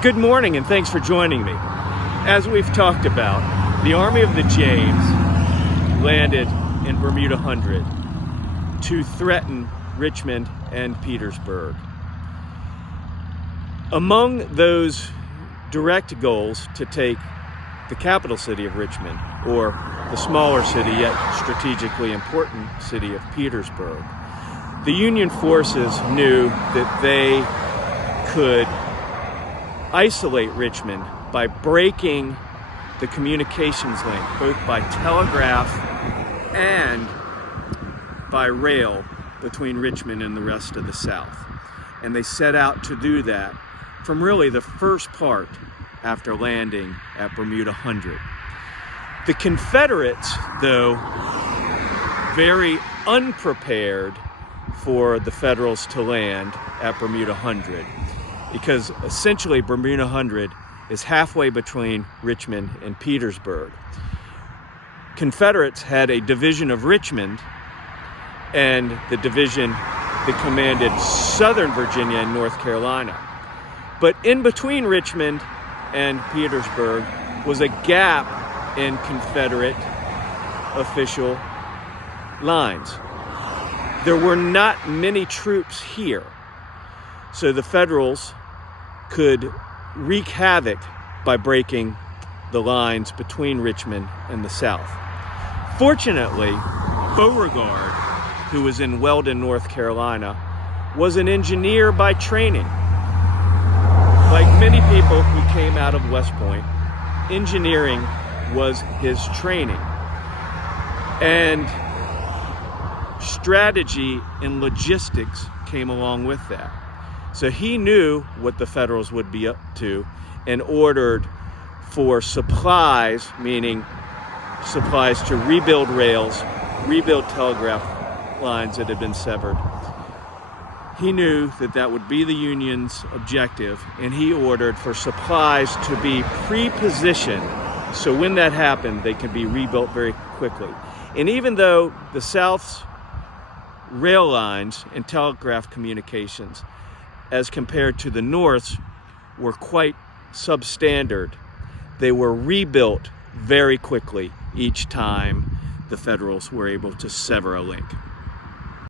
Good morning and thanks for joining me. As we've talked about, the Army of the James landed in Bermuda Hundred to threaten Richmond and Petersburg. Among those direct goals to take the capital city of Richmond, or the smaller city yet strategically important city of Petersburg, the Union forces knew that they could isolate Richmond by breaking the communications link, both by telegraph and by rail, between Richmond and the rest of the South. And they set out to do that from really the first part after landing at Bermuda Hundred. The Confederates, though, very unprepared for the Federals to land at Bermuda Hundred, because essentially Bermuda Hundred is halfway between Richmond and Petersburg. Confederates had a division of Richmond and the division that commanded southern Virginia and North Carolina. But in between Richmond and Petersburg was a gap in Confederate official lines. There were not many troops here, so the Federals could wreak havoc by breaking the lines between Richmond and the South. Fortunately, Beauregard, who was in Weldon, North Carolina, was an engineer by training. Like many people who came out of West Point, engineering was his training. And strategy and logistics came along with that. So he knew what the Federals would be up to and ordered for supplies, meaning supplies to rebuild rails, rebuild telegraph lines that had been severed. He knew that that would be the Union's objective, and he ordered for supplies to be pre-positioned so when that happened, they could be rebuilt very quickly. And even though the South's rail lines and telegraph communications, as compared to the North's, were quite substandard, they were rebuilt very quickly each time the Federals were able to sever a link.